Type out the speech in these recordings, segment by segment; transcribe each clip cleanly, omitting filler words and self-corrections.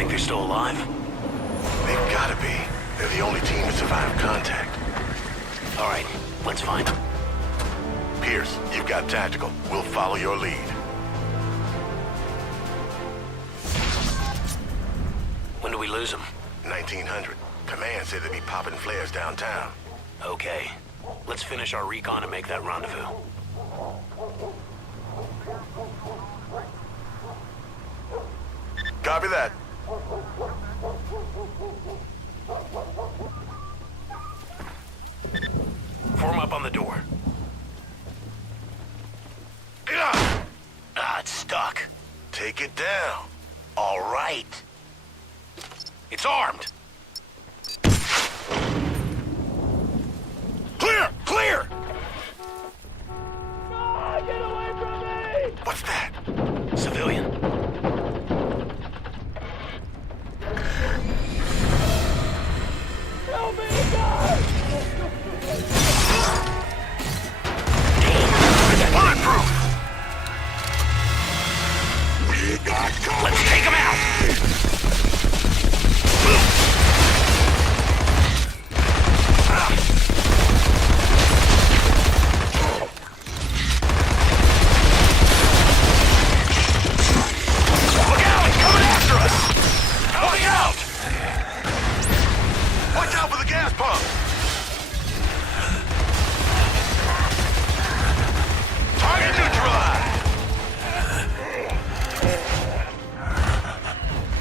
Think they're still alive? They've gotta be. They're the only team to survive contact. All right, let's find them. Pierce, you've got tactical. We'll follow your lead. When do we lose them? 1900. Command said they'd be popping flares downtown. Okay. Let's finish our recon and make that rendezvous. Copy that. Form up on the door. It's stuck. Take it down. All right. It's armed. Clear! Clear! Ah, get away from me! What's that? Civilian. Help me, God! Bulletproof! Let's take him out! Look out! He's coming after us! Look out! Watch out for the gas pump! Target neutralized!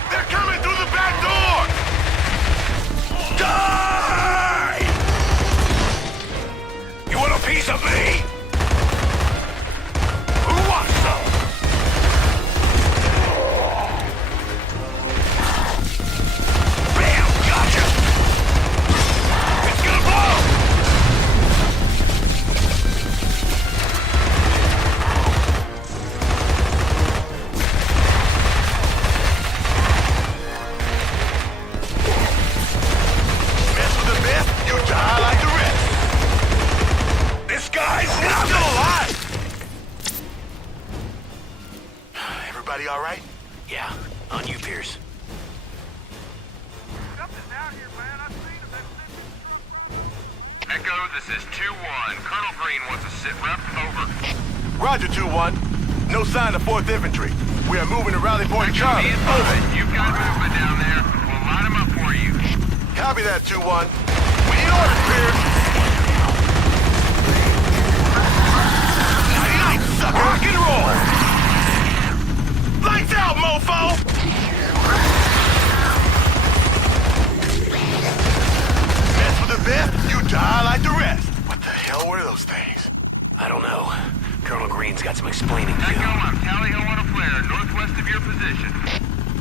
They're coming through the back door! Die! You want a piece of me? Who wants some? Bam! Gotcha! It's gonna blow! Mess with the best, you die like the rest. This guy's still alive! Everybody all right? Yeah, on you, Pierce. Echo, this is 2-1. Colonel Green wants a sit rep. Over. Roger, 2-1. No sign of 4th Infantry. We are moving to Rally Point Echo, Charlie. be advised. You've got movement down there. We'll line them up for you. Copy that, 2-1. We need orders, Pierce. 99, sucker! Rock and roll! Lights out, mofo! Mess with the best, you die like the rest. What the hell were those things? I don't know. Colonel Green's got some explaining to Echo, do. I'm Tally Ho on a flare, northwest of your position.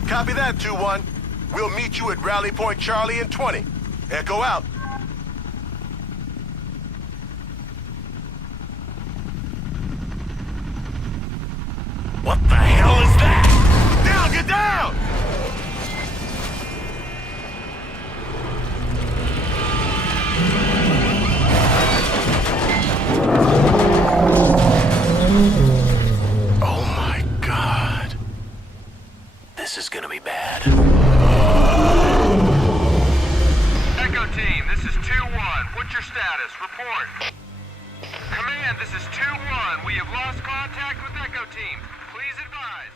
Copy that, 2-1. We'll meet you at Rally Point Charlie in 20. Echo out. What the hell is that? Down, get down! Oh my God. This is gonna be bad. Echo team, this is 2-1. What's your status? Report. Command, this is 2-1. We have lost contact with Echo team. Please advise.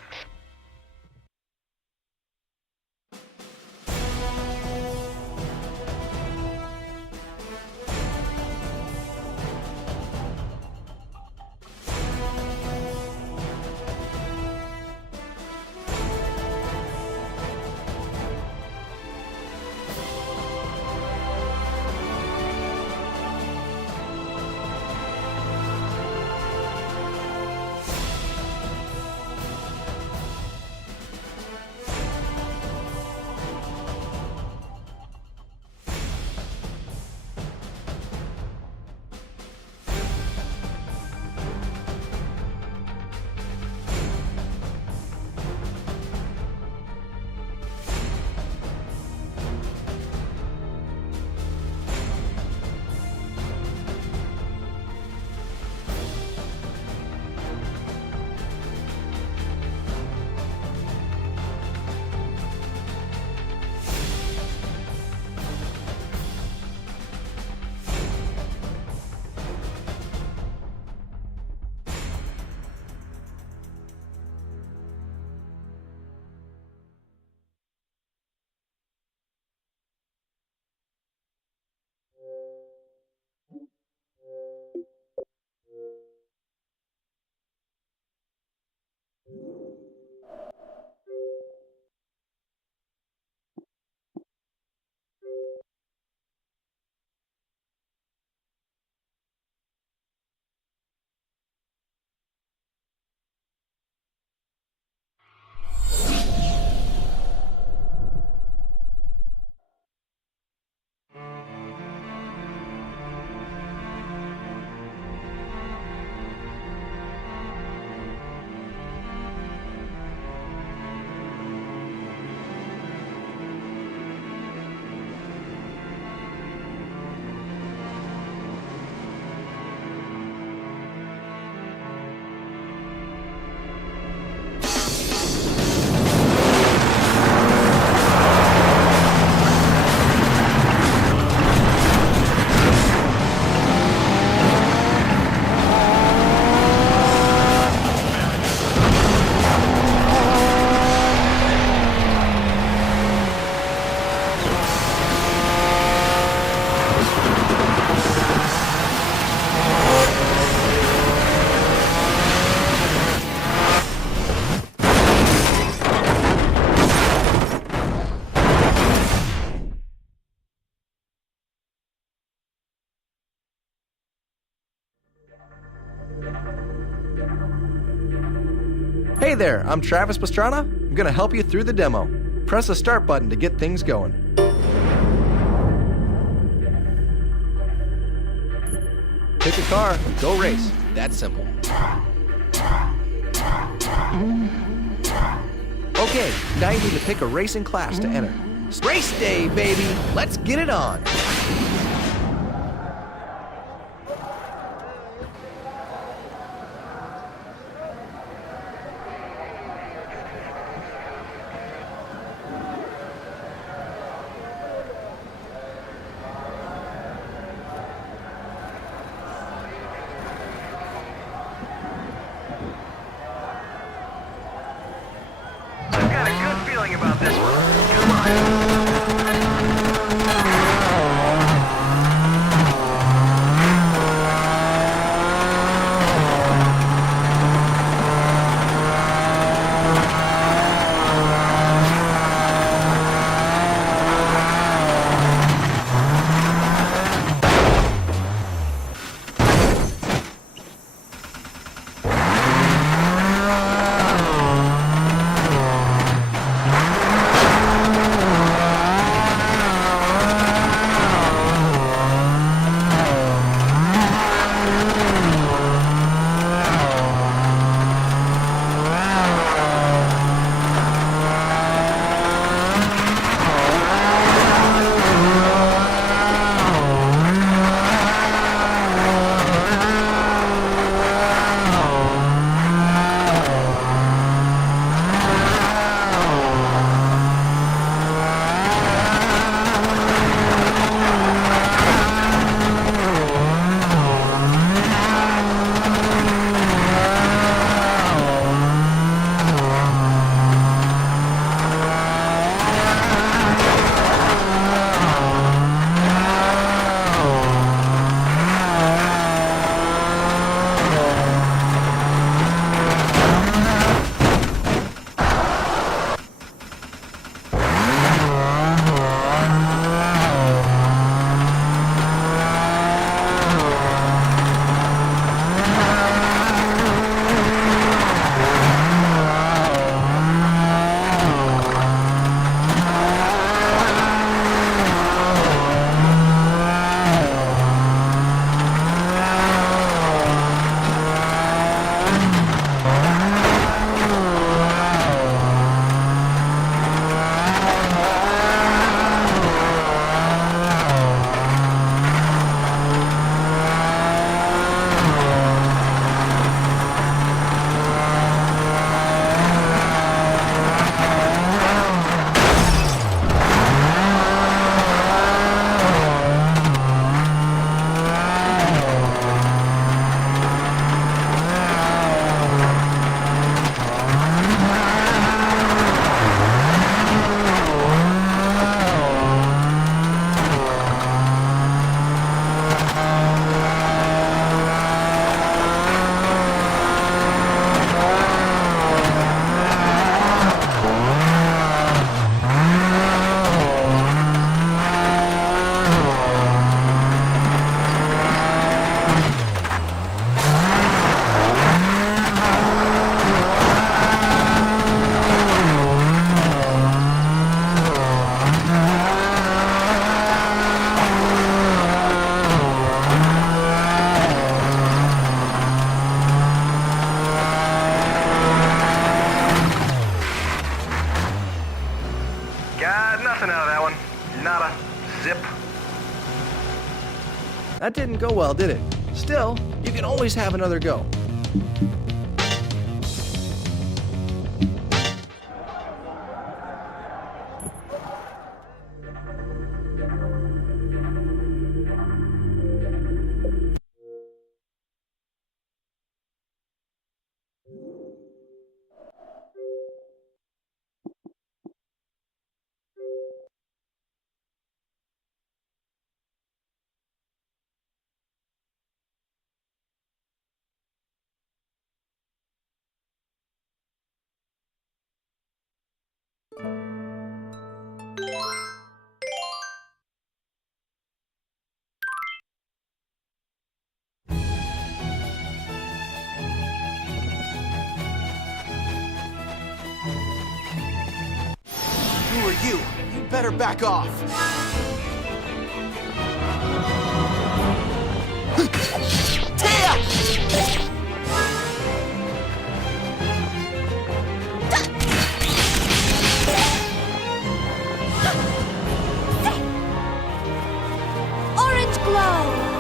there, I'm Travis Pastrana. I'm gonna help you through the demo. Press the start button to get things going. Pick a car, go race. That's simple. Okay, now you need to pick a racing class to enter. Race day, baby! Let's get it on! I've got a good feeling about this one. Come on. That didn't go well, did it? Still, you can always have another go. You better back off. Orange glow!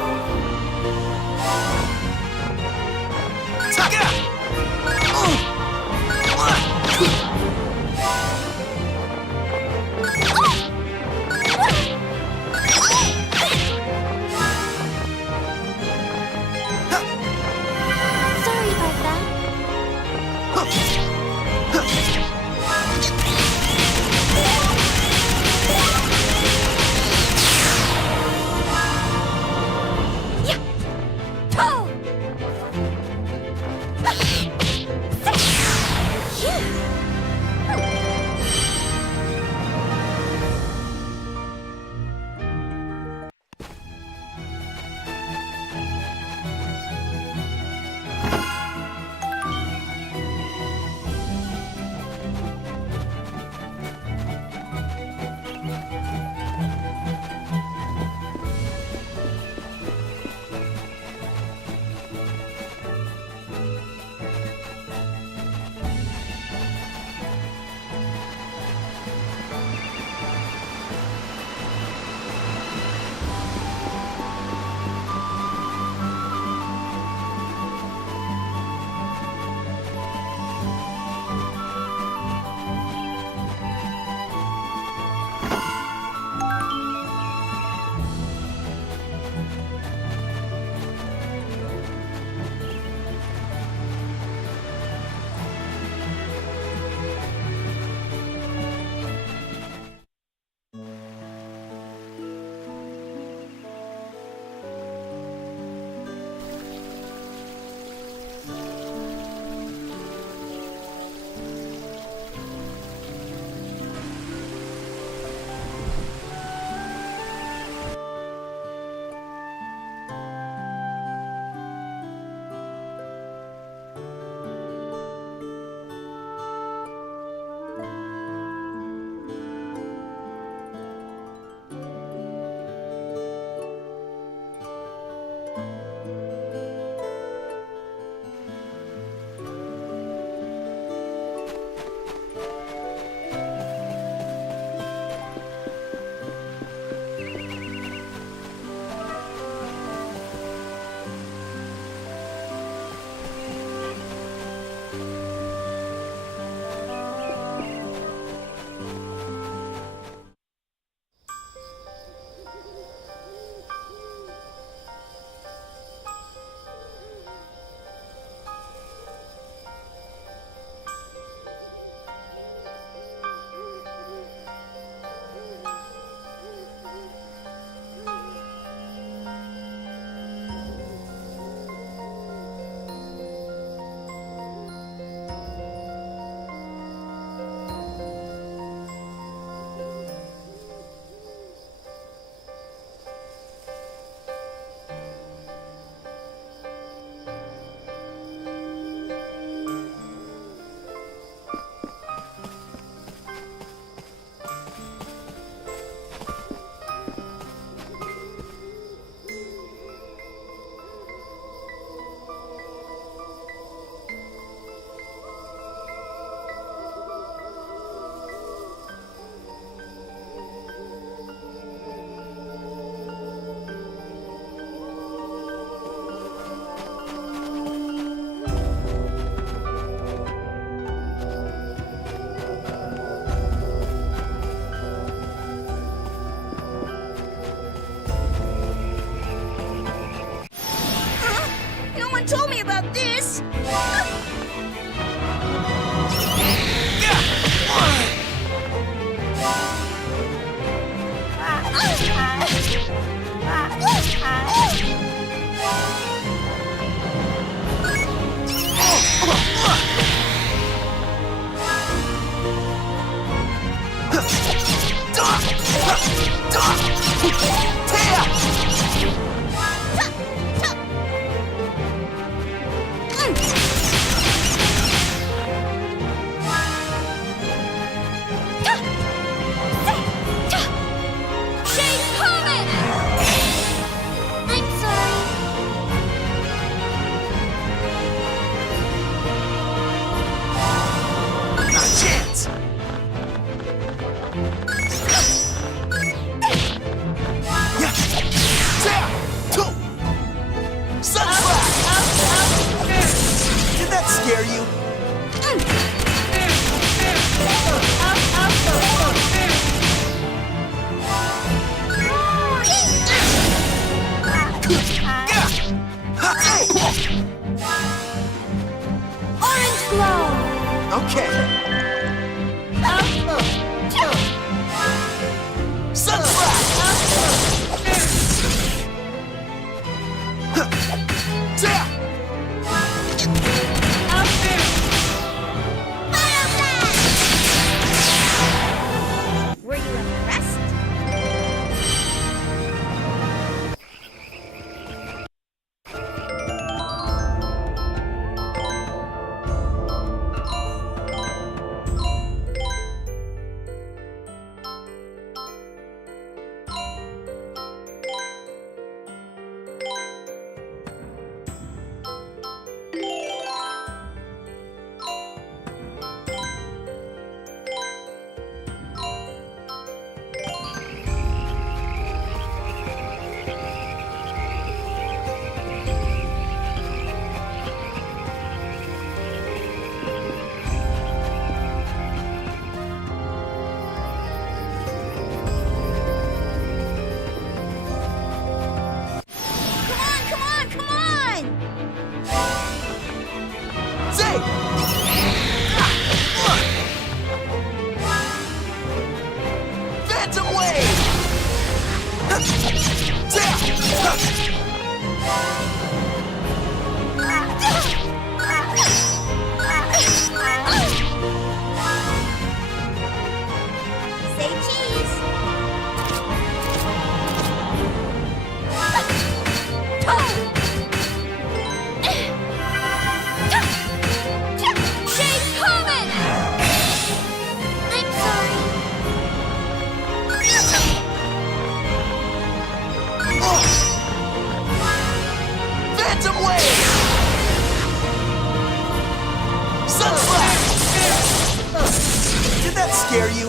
that scare you?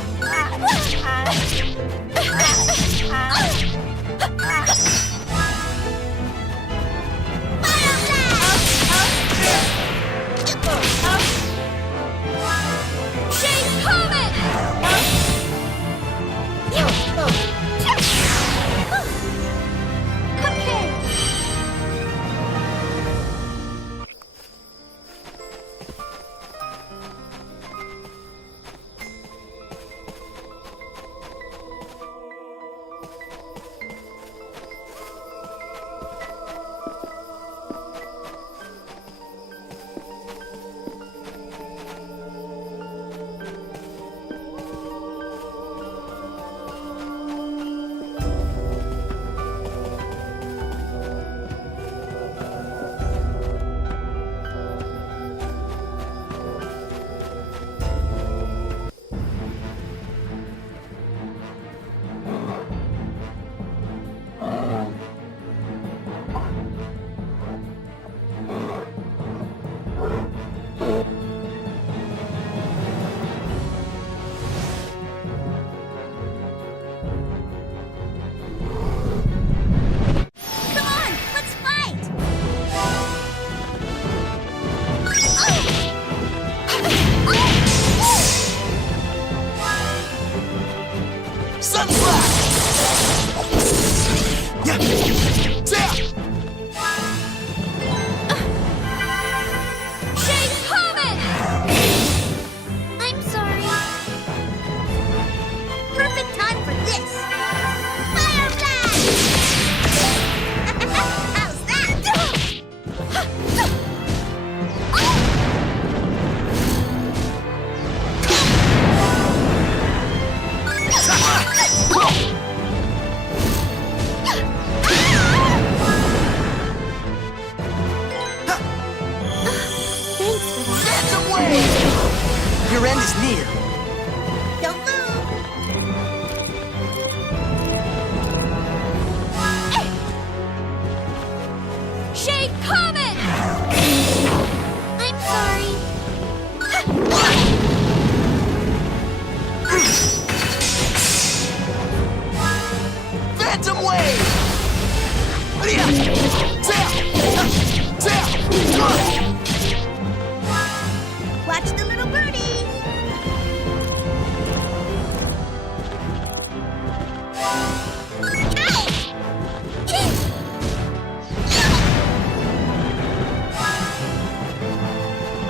Shake Comet! Okay. Come on, let's fight! Sunflash! Yeah! Yeah! Shake Comet! I'm sorry. Perfect time for this! Fire Blast! How's that? Thanks for that. Phantom Wave! Your end is near. Don't move! Shake Comet! I'm sorry. Phantom Wave! Yeah! Yeah! Yeah! Watch the little birdie!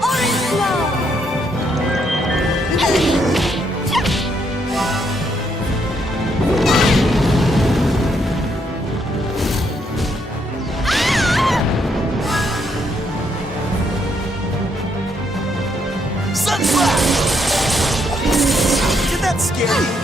Orange glow! Sunflash! Did that scare you?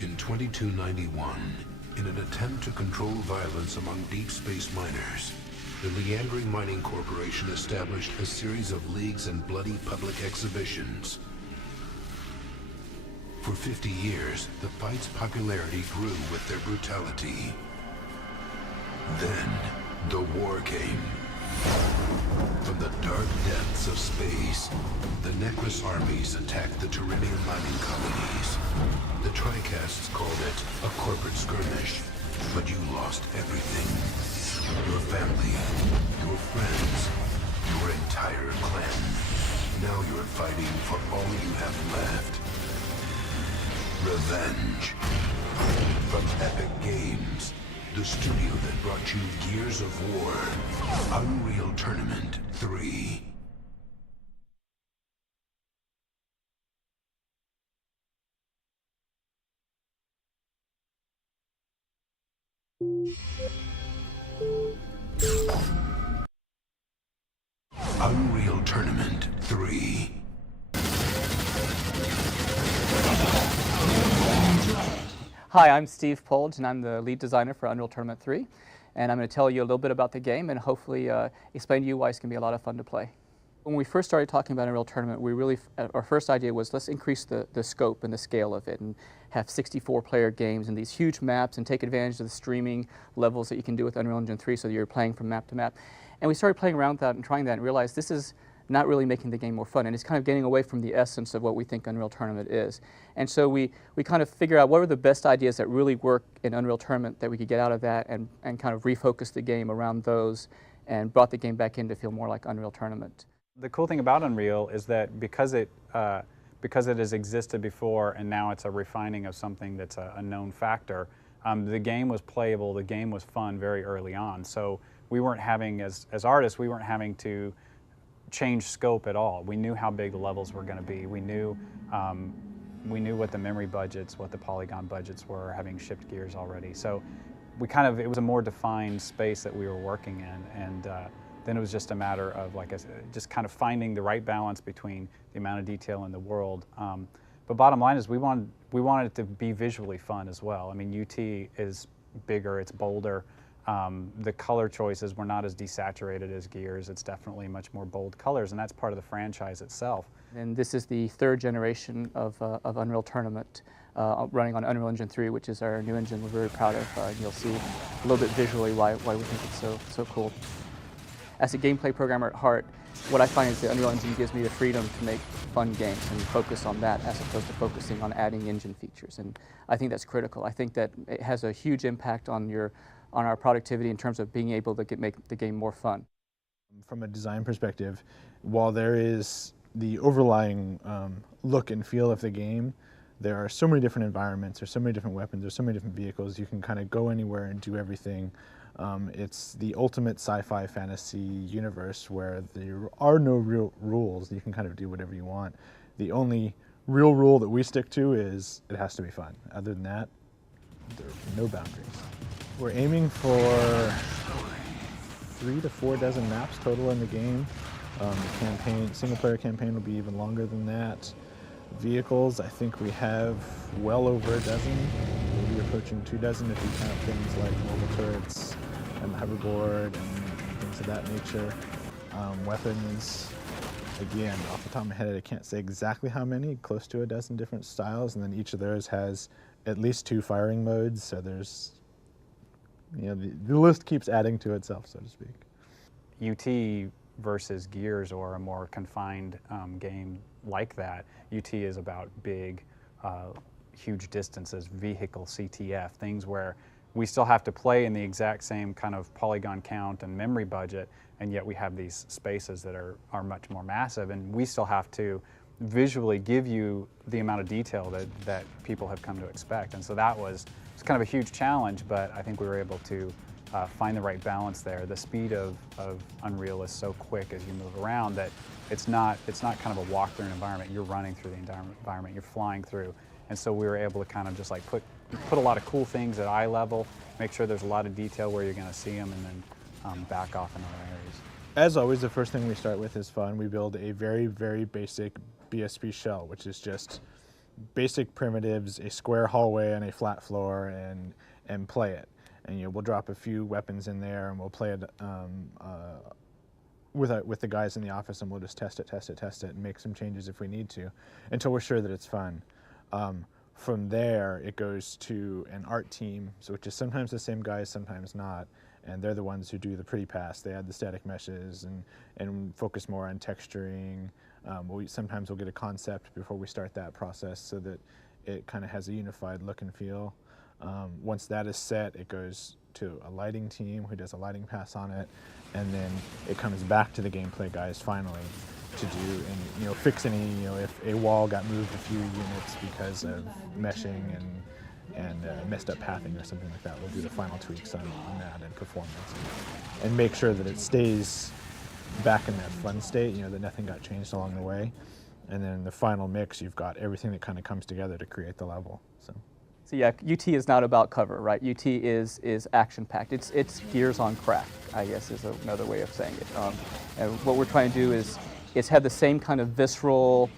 In 2291, in an attempt to control violence among deep space miners, the Leandri Mining Corporation established a series of leagues and bloody public exhibitions. For 50 years, the fight's popularity grew with their brutality. Then, the war came. From the dark depths of space, the Necrus armies attacked the Terrenian mining colonies. The Tricasts called it a corporate skirmish, but you lost everything. Your family, your friends, your entire clan. Now you're fighting for all you have left. Revenge. From Epic Games, the studio that brought you Gears of War, Unreal Tournament 3. Unreal Tournament 3. Hi, I'm Steve Polge, and I'm the lead designer for Unreal Tournament 3. And I'm going to tell you a little bit about the game and hopefully explain to you why it's going to be a lot of fun to play. When we first started talking about Unreal Tournament, our first idea was let's increase the scope and the scale of it and have 64-player games and these huge maps and take advantage of the streaming levels that you can do with Unreal Engine 3 so that you're playing from map to map. And we started playing around with that and trying that and realized this is not really making the game more fun, and it's kind of getting away from the essence of what we think Unreal Tournament is. And so we kind of figured out what were the best ideas that really work in Unreal Tournament that we could get out of that and kind of refocus the game around those and brought the game back in to feel more like Unreal Tournament. The cool thing about Unreal is that because it because it has existed before and now it's a refining of something that's a known factor, the game was playable, the game was fun very early on. So we weren't having, as artists, we weren't having to change scope at all. We knew how big the levels were going to be. We knew what the memory budgets, what the polygon budgets were, having shipped Gears already. So it was a more defined space that we were working in, and then it was just a matter of, like I said, just kind of finding the right balance between the amount of detail in the world. But bottom line is we wanted it to be visually fun as well. I mean, UT is bigger, it's bolder. The color choices were not as desaturated as Gears. It's definitely much more bold colors, and that's part of the franchise itself. And this is the third generation of Unreal Tournament running on Unreal Engine 3, which is our new engine we're very proud of. You'll see a little bit visually why we think it's so cool. As a gameplay programmer at heart, what I find is the Unreal Engine gives me the freedom to make fun games and focus on that as opposed to focusing on adding engine features. And I think that's critical. I think that it has a huge impact on our productivity in terms of being able to make the game more fun. From a design perspective, while there is the overlying look and feel of the game, there are so many different environments, there's so many different weapons, there's so many different vehicles, you can kind of go anywhere and do everything. It's the ultimate sci-fi fantasy universe where there are no real rules. You can kind of do whatever you want. The only real rule that we stick to is it has to be fun. Other than that, there are no boundaries. We're aiming for 3 to 4 dozen maps total in the game. The single-player campaign will be even longer than that. Vehicles, I think we have well over a dozen, maybe approaching 2 dozen if you count things like mobile turrets and the hoverboard and things of that nature. Weapons, again, off the top of my head, I can't say exactly how many, close to a dozen different styles, and then each of those has at least 2 firing modes, so there's, the list keeps adding to itself, so to speak. UT versus Gears, or a more confined game like that, UT is about big, huge distances, vehicle CTF, things where we still have to play in the exact same kind of polygon count and memory budget, and yet we have these spaces that are much more massive, and we still have to visually give you the amount of detail that people have come to expect. And so it's kind of a huge challenge, but I think we were able to find the right balance there. The speed of Unreal is so quick as you move around that it's not kind of a walk-through environment. You're running through the environment, you're flying through. And so we were able to kind of just like put a lot of cool things at eye level, make sure there's a lot of detail where you're going to see them, and then back off in other areas. As always, the first thing we start with is fun. We build a very, very basic BSP shell, which is just basic primitives, a square hallway and a flat floor, and play it. And we'll drop a few weapons in there, and we'll play it with the guys in the office, and we'll just test it, and make some changes if we need to, until we're sure that it's fun. From there, it goes to an art team, which is sometimes the same guys, sometimes not, and they're the ones who do the pretty pass. They add the static meshes and focus more on texturing. Sometimes we'll get a concept before we start that process so that it kind of has a unified look and feel. Once that is set, it goes to a lighting team who does a lighting pass on it, and then it comes back to the gameplay guys finally to do and fix any, if a wall got moved a few units because of meshing and messed up pathing or something like that. We'll do the final tweaks on that and performance and make sure that it stays back in that fun state, that nothing got changed along the way. And then in the final mix, you've got everything that kind of comes together to create the level. So yeah, UT is not about cover, right? UT is action-packed. It's Gears on crack, I guess is another way of saying it. And what we're trying to do is have the same kind of visceral,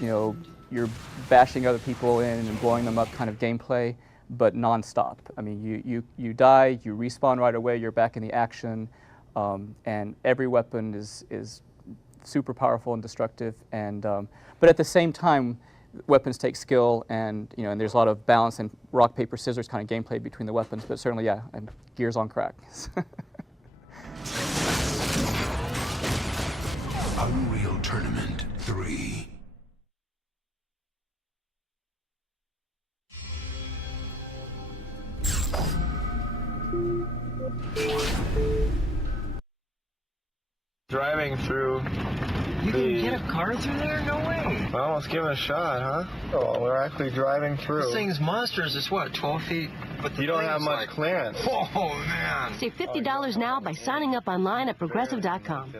you're bashing other people in and blowing them up kind of gameplay, but non-stop. I mean, you die, you respawn right away, you're back in the action, and every weapon is super powerful and destructive. And but at the same time, weapons take skill, and and there's a lot of balance and rock paper scissors kind of gameplay between the weapons. But certainly, yeah, and Gears on crack. Unreal Tournament 3. Driving through You can get a car through there? No way. Well, let's give it a shot, huh? Oh, we're actually driving through. This thing's monstrous. It's what, 12 feet? But You don't have much clearance. Oh, man. Save $50 now by signing up online at Progressive.com.